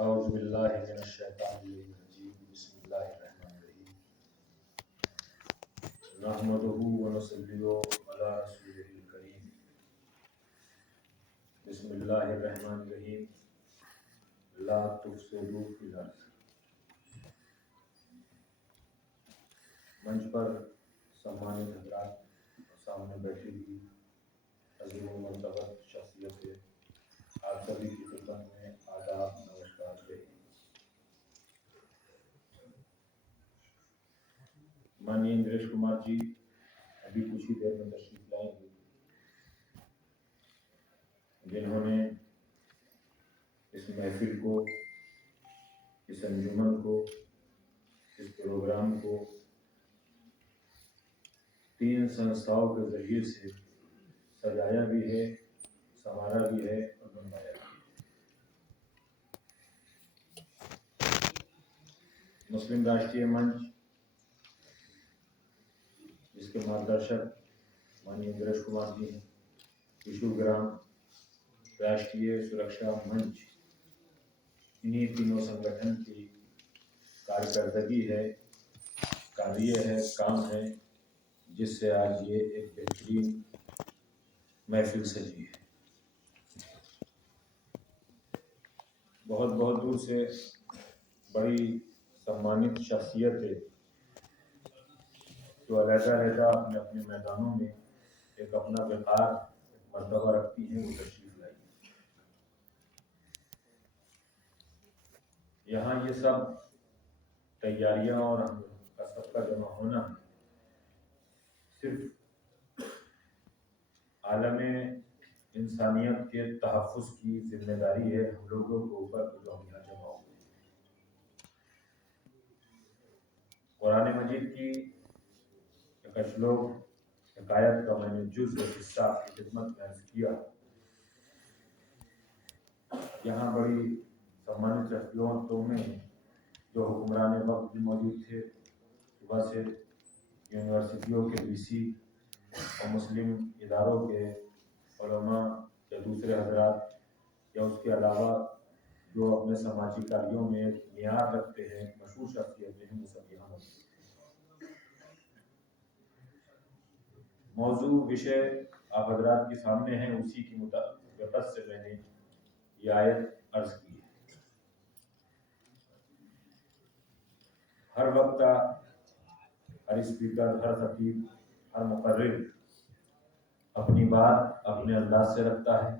اعوذ باللہ من الشیطان الرجیم بسم اللہ الرحمن الرحیم نحمدہ ونصلی علی رسولہ الکریم بسم اللہ الرحمن الرحیم لا تفسدوا فی الارض۔ منچ پر سامعین حضرات اور سامنے بیٹھی ہوئی عظیم و معتبر شخصیت ہے، آپ سبھی کی خدمت میں آداب نمسکار ہے۔ مانیہ اندریش کمار جی ابھی کچھ ہی دیر میں تشریف لائیں گے، جنہوں نے اس محفل کو، اس انجمن کو، اس پروگرام کو 3 سنستھاؤں کے ذریعے سے سجایا بھی ہے، سنوارا بھی ہے اور بنوایا بھی ہے۔ مسلم راشٹریہ منچ، جس کے مارگدرشک مانیہ اندریش کمار جی ہیں، وشو گرام راشٹریہ سرکشا منچ، انہی تینوں سنگٹھن کی کارکردگی ہے، کاریہ ہے، کام ہے، جس سے آج یہ ایک بہترین محفل سجی ہے۔ بہت بہت دور سے بڑی سمانت شخصیت ہے جو علیحدہ علیحدہ اپنے اپنے میدانوں میں ایک اپنا وقار مرتبہ رکھتی ہیں، وہ تشریف لائی۔ یہاں یہ سب تیاریاں اور ہم کا سب کا جمع ہونا صرف عالم انسانیت کے تحفظ کی ذمہ داری ہے ہم لوگوں کے اوپر، جو ہم یہاں جمع ہوئے۔ قرآن مجید کی ایک اشلوک حکایت کا میں نے جز و حصہ آپ کی خدمت میں عرض کیا۔ یہاں بڑی سمانت شخصیتوں میں جو حکمران وقت بھی موجود تھے، صبح سے یونیورسٹیوں کے وی سی اور مسلم اداروں کے علماء یا دوسرے حضرات، یا اس کے علاوہ جو اپنے سماجی کاریوں میں معیار رکھتے ہیں، مشہور شخصیتیں ہیں، وہ سب یہاں موجود ہیں۔ موضوع وشے آپ حضرات کے سامنے ہیں، اسی کی مطابقت سے میں نے یہ آیت عرض کی ہے۔ ہر وقت ہر اسپیکر، ہر خطیب، ہر مقرر اپنی بات اپنے انداز سے رکھتا ہے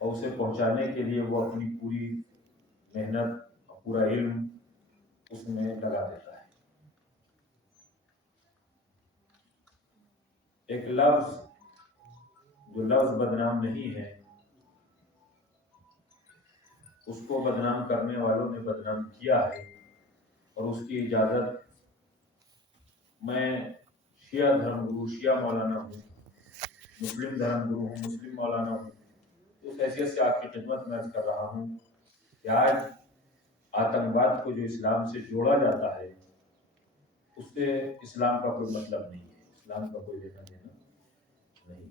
اور اسے پہنچانے کے لیے وہ اپنی پوری محنت اور پورا علم اس میں لگا دیتا ہے۔ ایک لفظ جو لفظ بدنام نہیں ہے، اس کو بدنام کرنے والوں نے بدنام کیا ہے، اور اس کی اجازت میں شیعہ دھرم گرو شیعہ مولانا ہوں، مسلم دھرم گرو ہوں، مسلم مولانا ہوں، اس حیثیت سے آپ کی خدمت میں عرض کر رہا ہوں کہ آج آتنکواد کو جو اسلام سے جوڑا جاتا ہے، اس سے اسلام کا کوئی مطلب نہیں ہے، اسلام کا کوئی لینا دینا نہیں۔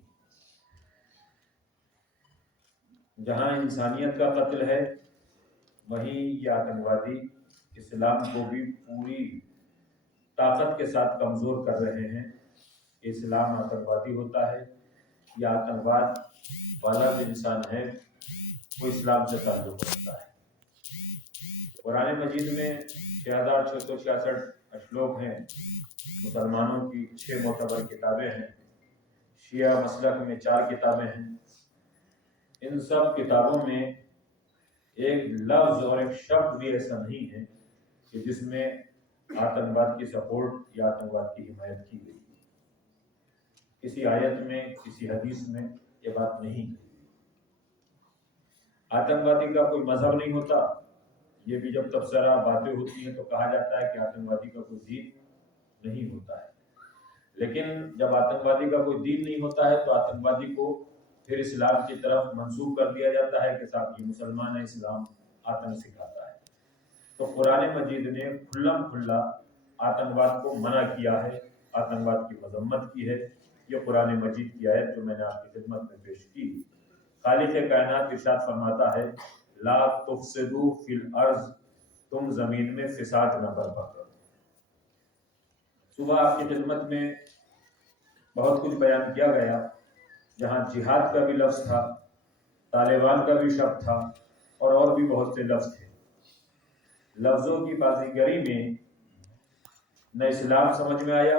جہاں انسانیت کا قتل ہے، وہیں یہ آتنکوادی اسلام کو بھی پوری طاقت کے ساتھ کمزور کر رہے ہیں کہ اسلام آتنکوادی ہوتا ہے، یا آتنکواد والا جو انسان ہے وہ اسلام سے تعلق رکھتا ہے۔ قرآن مجید میں 6666 اشلوک ہیں، مسلمانوں کی 6 معتبر کتابیں ہیں، شیعہ مسلک میں 4 کتابیں ہیں۔ ان سب کتابوں میں ایک لفظ اور ایک شبد بھی ایسا نہیں ہے کہ جس میں آتنکواد کی سپورٹ یا آتنکواد کی حمایت کی گئی۔ کسی آیت میں، کسی حدیث میں یہ بات نہیں ہے۔ آتنکوادی کا کوئی مذہب نہیں ہوتا، یہ بھی جب تبصرہ باتیں ہوتی ہیں تو کہا جاتا ہے کہ آتنکوادی کا کوئی دین نہیں ہوتا ہے، لیکن جب آتنکوادی کا کوئی دین نہیں ہوتا ہے تو آتنکوادی کو پھر اسلام کی طرف منسوب کر دیا جاتا ہے کہ صاحب یہ مسلمان ہے، اسلام آتنک سکھاتا ہے۔ تو قرآن مجید نے کھلم کھلا آتنکواد کو منع کیا ہے، آتنکواد کی مذمت کی ہے۔ یہ قرآن مجید کی آیت جو میں نے آپ کی خدمت میں پیش کی، خالق کائنات ارشاد فرماتا ہے لا تفسدوا فی الارض، تم زمین میں فساد نہ برپا کرو۔ صبح آپ کی خدمت میں بہت کچھ بیان کیا گیا، جہاں جہاد کا بھی لفظ تھا، طالبان کا بھی شبد تھا، اور بھی بہت سے لفظ تھے۔ لفظوں کی بازیگری میں نہ اسلام سمجھ میں آیا،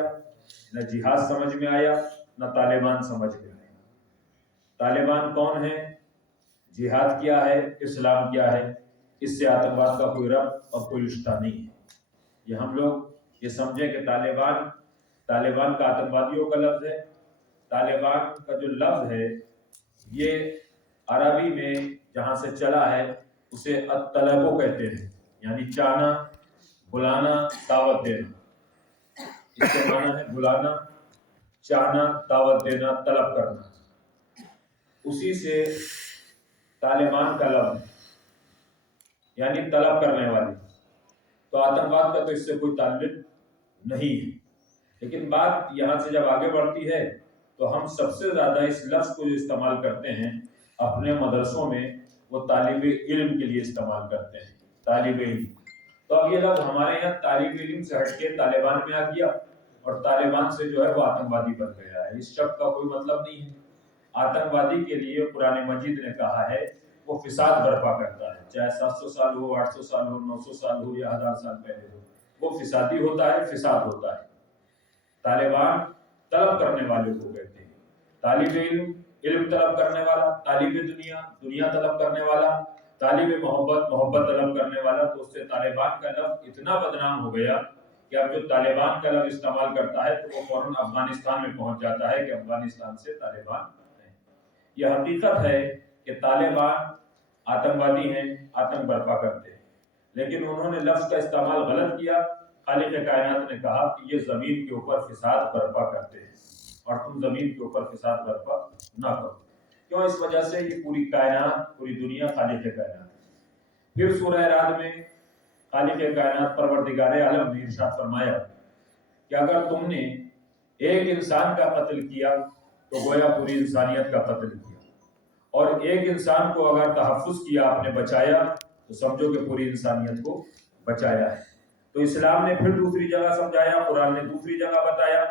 نہ جہاد سمجھ میں آیا، نہ طالبان سمجھ میں آیا۔ طالبان کون ہے، جہاد کیا ہے، اسلام کیا ہے، اس سے آتنکواد کا کوئی ربط اور کوئی رشتہ نہیں ہے۔ یہ ہم لوگ یہ سمجھیں کہ طالبان کا آتنکوادیوں کا لفظ ہے۔ طالبان کا جو لفظ ہے یہ عربی میں جہاں سے چلا ہے اسے الطلبو کہتے ہیں، یعنی چاہنا، بلانا، دعوت دینا۔ اس کے معنی ہے بلانا، چاہنا، دعوت دینا، طلب کرنا۔ اسی سے طالبان کا لفظ یعنی طلب کرنے والے۔ تو آتنکواد کا تو اس سے کوئی تعلق نہیں ہے، لیکن بات یہاں سے جب آگے بڑھتی ہے تو ہم سب سے زیادہ اس لفظ کو جو استعمال کرتے ہیں اپنے مدرسوں میں، وہ طالب علم کے لیے استعمال کرتے ہیں، طالب علم۔ تو اب یہ لفظ ہمارے یہاں طالب علم سے ہٹ کے طالبان میں آ گیا، اور طالبان سے جو ہے وہ آتنکوادی بن گیا ہے۔ اس شبد کا کوئی مطلب نہیں ہے۔ آتنکوادی کے لیے قرآن مجید نے کہا ہے وہ فساد برپا کرتا ہے، چاہے 700 سال ہو، 800 سال ہو، 900 سال ہو یا 1000 سال پہلے ہو، وہ فسادی ہوتا ہے، فساد ہوتا ہے۔ طالبان طلب کرنے والے کو کہتے ہیں، طالب علم علم طلب کرنے والا، طالب دنیا دنیا طلب کرنے والا، طالب محبت محبت طلب کرنے والا۔ تو اس سے طالبان کا لفظ اتنا بدنام ہو گیا کہ اب جو طالبان کا لفظ استعمال کرتا ہے تو وہ فوراً افغانستان میں پہنچ جاتا ہے کہ افغانستان سے طالبان ہیں۔ یہ حقیقت ہے کہ طالبان آتنکوادی ہیں، آتنک برپا کرتے ہیں، لیکن انہوں نے لفظ کا استعمال غلط کیا۔ خالق کائنات نے کہا کہ یہ زمین کے اوپر فساد برپا کرتے ہیں، اور تم زمین کے اوپر فساد برپا نہ کرو۔ کیوں؟ اس وجہ سے یہ پوری کائنات، پوری دنیا خالق کائنات ہے۔ پھر سورہ رعد میں خالق کائنات پروردگار عالم نے ارشاد فرمایا کہ اگر تم نے ایک انسان کا قتل کیا تو گویا پوری انسانیت کا قتل کیا، اور ایک انسان کو اگر تحفظ کیا، آپ نے بچایا، تو سمجھو کہ پوری انسانیت کو بچایا ہے۔ تو اسلام نے پھر دوسری جگہ سمجھایا، قرآن نے دوسری جگہ بتایا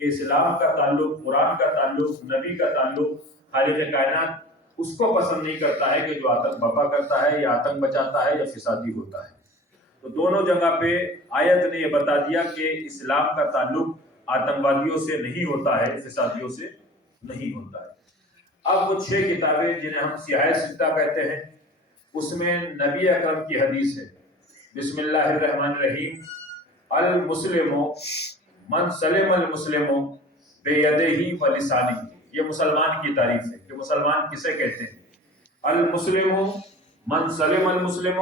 کہ اسلام کا تعلق، قرآن کا تعلق، نبی کا تعلق، خالق کائنات اس کو پسند نہیں کرتا ہے کہ جو آتنک برپا کرتا ہے یا آتنک بچاتا ہے یا فسادی ہوتا ہے۔ تو دونوں جگہ پہ آیت نے یہ بتا دیا کہ اسلام کا تعلق آتنکوادیوں سے نہیں ہوتا ہے، فسادیوں سے نہیں ہوتا ہے۔ اب وہ 6 کتابیں جنہیں ہم سیاہ ستہ کہتے ہیں، اس میں نبی اکرم کی حدیث ہے، بسم اللہ الرحمن الرحیم، المسلم من سلم المسلم بیدہ و لسانہ۔ یہ مسلمان کی تعریف ہے کہ مسلمان کسے کہتے ہیں؟ المسلم من سلم المسلم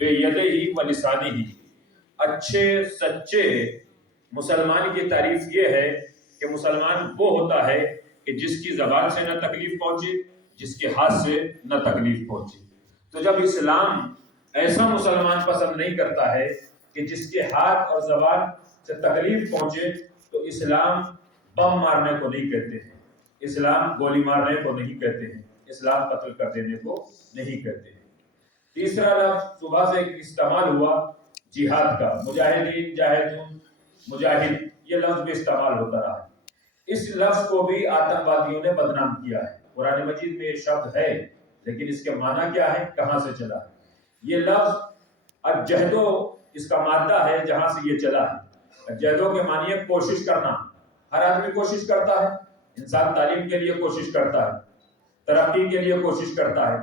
بیدہ و لسانہ۔ اچھے سچے مسلمان کی تعریف یہ ہے کہ مسلمان وہ ہوتا ہے کہ جس کی زبان سے نہ تکلیف پہنچے، جس کے ہاتھ سے نہ تکلیف پہنچے۔ تو جب اسلام ایسا مسلمان پسند نہیں کرتا ہے کہ جس کے ہاتھ اور زبان سے تکلیف پہنچے، تو اسلام بم مارنے کو نہیں کہتے ہیں، اسلام گولی مارنے کو نہیں کہتے ہیں، اسلام قتل کر دینے کو نہیں کہتے ہیں۔ تیسرا لفظ صبح سے استعمال ہوا جہاد کا، مجاہدین، جاہدون، مجاہد، یہ لفظ بھی استعمال ہوتا رہا ہے۔ اس لفظ کو بھی آتنکوادیوں نے بدنام کیا ہے۔ قرآن مجید میں یہ شبد ہے، لیکن اس کے معنی کیا ہے، کہاں سے چلا ہے؟ یہ لفظ الجہدو اس کا مادہ ہے جہاں سے یہ چلا ہے۔ الجہدو کے معنی ہے کوشش کرنا۔ ہر آدمی کوشش کرتا ہے، انسان تعلیم کے لیے کوشش کرتا ہے، ترقی کے لیے کوشش کرتا ہے،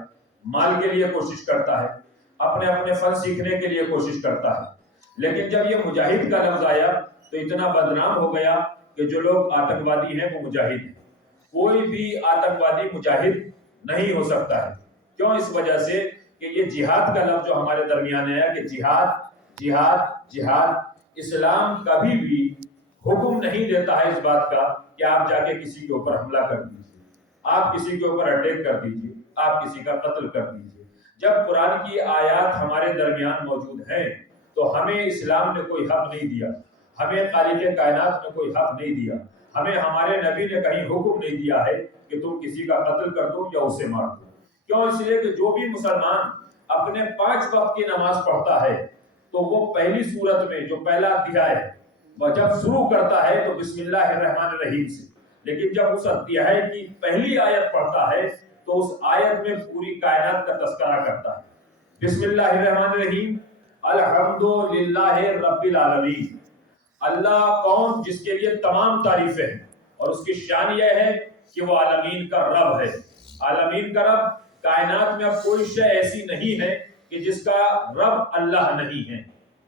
مال کے لیے کوشش کرتا ہے، اپنے اپنے فن سیکھنے کے لیے کوشش کرتا ہے۔ لیکن جب یہ مجاہد کا لفظ آیا تو اتنا بدنام ہو گیا کہ جو لوگ آتنکوادی ہیں وہ مجاہد ہیں۔ کوئی بھی آتنکوادی مجاہد نہیں ہو سکتا ہے۔ کیوں؟ اس وجہ سے کہ یہ جہاد کا لفظ جو ہمارے درمیان ہے کہ جہاد جہاد جہاد، اسلام کبھی بھی حکم نہیں دیتا ہے اس بات کا کہ آپ جا کے کسی کے اوپر حملہ کر دیجیے، آپ کسی کے اوپر اٹیک کر دیجیے، آپ کسی کا قتل کر دیجیے۔ جب قرآن کی آیات ہمارے درمیان موجود ہیں تو ہمیں اسلام نے کوئی حق نہیں دیا، ہمیں خالق کائنات نے کوئی حق نہیں دیا، ہمیں ہمارے نبی نے کہیں حکم نہیں دیا ہے کہ تم کسی کا قتل کر دو یا اسے مار دو. کیوں؟ اس لیے کہ جو بھی مسلمان اپنے 5 وقت کی نماز پڑھتا ہے تو وہ پہلی سورت میں جو پہلا ادھیائے ہے وہ جب شروع کرتا ہے تو بسم اللہ الرحمن الرحیم سے، لیکن جب اس ادھیائے کی پہلی آیت پڑھتا ہے تو اس آیت میں پوری کائنات کا تذکرہ کرتا ہے. بسم اللہ الرحمن الرحیم، الحمدللہ رب العالمین. اللہ کون؟ جس کے لیے تمام تعریفیں ہیں، اور اس کی شان یہ ہے کہ وہ عالمین کا رب ہے. عالمین کا رب، کائنات میں اب کوئی شے ایسی نہیں ہے کہ جس کا رب اللہ نہیں ہے،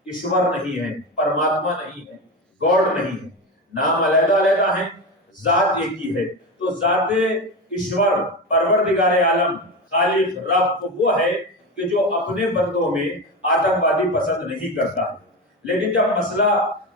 ایشور نہیں ہے، پرماتما نہیں ہے، گاڈ نہیں ہے. نام علیحدہ علیحدہ ہیں، ذات ایک ہی ہے. تو ذات ایشور، پروردگار عالم، خالق، رب وہ ہے کہ جو اپنے بندوں میں آتنکوادی پسند نہیں کرتا ہے. لیکن جب مسئلہ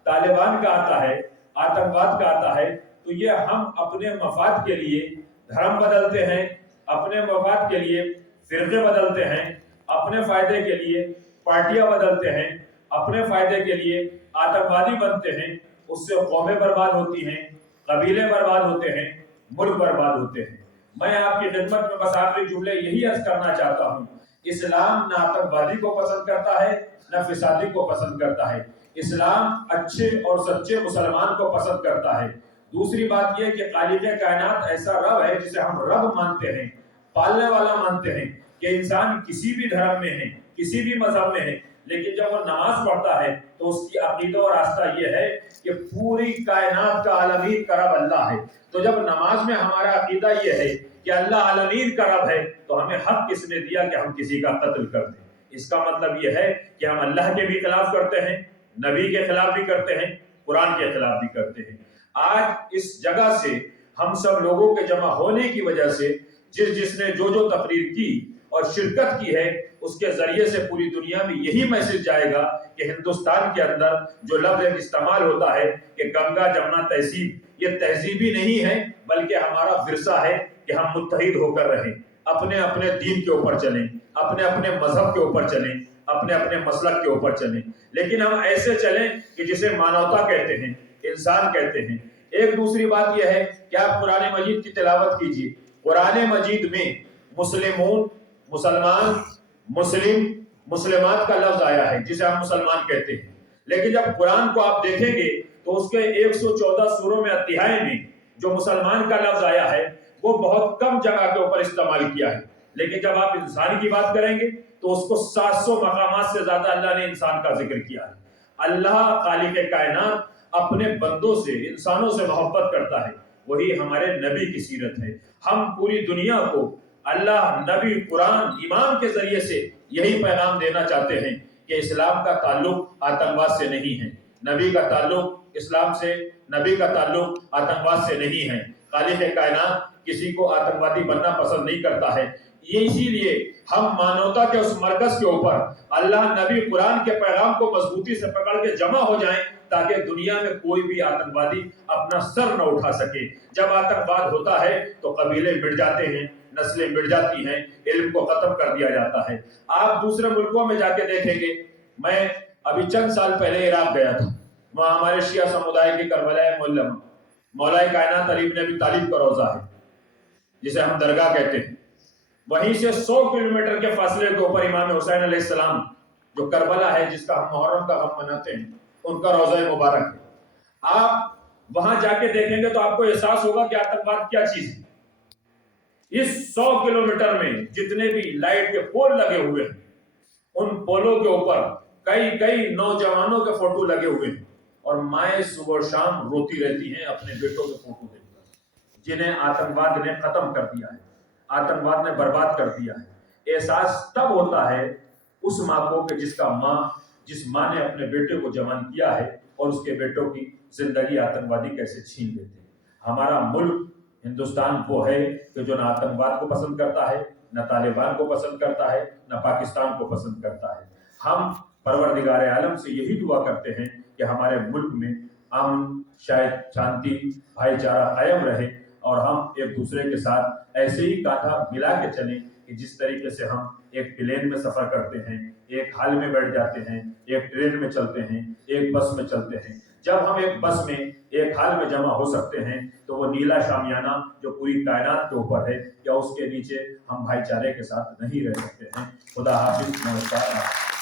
طالبان کا آتا ہے، آتنکواد کا آتا ہے، تو یہ ہم اپنے مفاد کے لیے دھرم بدلتے ہیں، اپنے مفاد کے لیے فرقے بدلتے ہیں، اپنے فائدے کے لیے پارٹیاں بدلتے ہیں، اپنے فائدے کے لیے آتنکوادی بنتے ہیں. اس سے قومیں برباد ہوتی ہیں، قبیلے برباد ہوتے ہیں، ملک برباد ہوتے ہیں. میں آپ کی خدمت میں بس آخری جملے یہی عرض کرنا چاہتا ہوں، اسلام نہ آتنکوادی کو پسند کرتا ہے نہ فسادی کو پسند کرتا ہے. اسلام اچھے اور سچے مسلمان کو پسند کرتا ہے. دوسری بات یہ کہ خالق کائنات ایسا رب ہے جسے ہم رب مانتے ہیں، پالنے والا مانتے ہیں، کہ انسان کسی بھی دھرم میں ہے، کسی بھی مذہب میں ہے، لیکن جب وہ نماز پڑھتا ہے تو اس کی عقیدہ اور آستہ یہ ہے کہ پوری کائنات کا عالمین کا رب اللہ ہے. تو جب نماز میں ہمارا عقیدہ یہ ہے کہ اللہ عالمین کا رب ہے تو ہمیں حق کس نے دیا کہ ہم کسی کا قتل کر دیں؟ اس کا مطلب یہ ہے کہ ہم اللہ کے بھی خلاف کرتے ہیں، نبی کے خلاف بھی کرتے ہیں، قرآن کے خلاف بھی کرتے ہیں. آج اس جگہ سے ہم سب لوگوں کے جمع ہونے کی وجہ سے جس نے جو تقریر کی اور شرکت کی ہے، اس کے ذریعے سے پوری دنیا میں یہی میسج جائے گا کہ ہندوستان کے اندر جو لفظ استعمال ہوتا ہے کہ گنگا جمنا تہذیب، یہ تہذیبی نہیں ہے بلکہ ہمارا ورثہ ہے کہ ہم متحد ہو کر رہیں، اپنے اپنے دین کے اوپر چلیں، اپنے اپنے مذہب کے اوپر چلیں، اپنے اپنے مسلک کے اوپر چلیں، لیکن ہم ایسے چلیں کہ جسے مانوتا کہتے ہیں، انسان کہتے ہیں. ایک دوسری بات یہ ہے کہ آپ قرآن مجید کی تلاوت کیجیے. قرآن مجید میں مسلمون، مسلمان، مسلم، مسلمات کا لفظ آیا ہے جسے ہم مسلمان کہتے ہیں. لیکن جب قرآن کو آپ دیکھیں گے تو اس کے 114 سوروں میں ادھیائے میں جو مسلمان کا لفظ آیا ہے وہ بہت کم جگہ کے اوپر استعمال کیا ہے. لیکن جب آپ انسان کی بات کریں گے تو اس کو 700 مقامات سے زیادہ اللہ نے انسان کا ذکر کیا ہے. اللہ خالق کائنات اپنے بندوں سے، انسانوں سے محبت کرتا ہے. وہی ہمارے نبی کی سیرت ہے. ہم پوری دنیا کو اللہ، نبی، قرآن، ایمان کے ذریعے سے یہی پیغام دینا چاہتے ہیں کہ اسلام کا تعلق آتنکواد سے نہیں ہے، نبی کا تعلق اسلام سے، نبی کا تعلق آتنکواد سے نہیں ہے. خالق کائنات کسی کو آتنکوادی بننا پسند نہیں کرتا ہے. یہ اسی لیے ہم مانوتا کے اس مرکز کے اوپر اللہ، نبی، قرآن کے پیغام کو مضبوطی سے پکڑ کے جمع ہو جائیں تاکہ دنیا میں کوئی بھی آتنکوادی اپنا سر نہ اٹھا سکے. جب آتنکواد ہوتا ہے تو قبیلے مٹ جاتے ہیں، نسلیں مٹ جاتی ہیں، علم کو ختم کر دیا جاتا ہے. آپ دوسرے ملکوں میں جا کے دیکھیں گے. میں ابھی چند سال پہلے عراق گیا تھا. وہاں ہمارے شیعہ سمودائے کی کربلا معلم مولا کائنات علی بن ابی طالب کا روضہ ہے جسے ہم درگاہ کہتے ہیں. وہیں سے 100 کلومیٹر کے فاصلے کے اوپر امام حسین علیہ السلام جو کربلا ہے جس کا ہم محرم کا غم مناتے ہیں، ان کا روضہ مبارک ہے. آپ وہاں جا کے دیکھیں گے تو آپ کو احساس ہوگا کہ آتنکواد کیا چیز ہے. اس 100 کلومیٹر میں جتنے بھی لائٹ کے پول لگے ہوئے ہیں ان پولوں کے اوپر کئی نوجوانوں کے فوٹو لگے ہوئے ہیں اور مائیں صبح شام روتی رہتی ہیں اپنے بیٹوں کے فوٹو دیکھ کر، جنہیں آتنکواد نے ختم کر دیا ہے، آتنکواد نے برباد کر دیا ہے. احساس تب ہوتا ہے اس ماں کو کہ جس ماں نے اپنے بیٹے کو جوان کیا ہے اور اس کے بیٹوں کی زندگی آتنکوادی کیسے چھین لیتے ہیں. ہمارا ملک ہندوستان وہ ہے کہ جو نہ آتنکواد کو پسند کرتا ہے، نہ طالبان کو پسند کرتا ہے، نہ پاکستان کو پسند کرتا ہے. ہم پروردگار عالم سے یہی دعا کرتے ہیں کہ ہمارے ملک میں امن، شانتی، بھائی چارہ قائم رہے اور ہم ایک دوسرے کے ساتھ ایسے ہی کانٹا ملا کے چلیں کہ جس طریقے سے ہم ایک پلین میں سفر کرتے ہیں، ایک ہال میں بیٹھ جاتے ہیں، ایک ٹرین میں چلتے ہیں، ایک بس میں چلتے ہیں. جب ہم ایک بس میں ایک حال میں جمع ہو سکتے ہیں تو وہ نیلا شامیانہ جو پوری کائنات کے اوپر ہے، کیا اس کے نیچے ہم بھائی چارے کے ساتھ نہیں رہ سکتے ہیں؟ خدا حافظ، نمسکار۔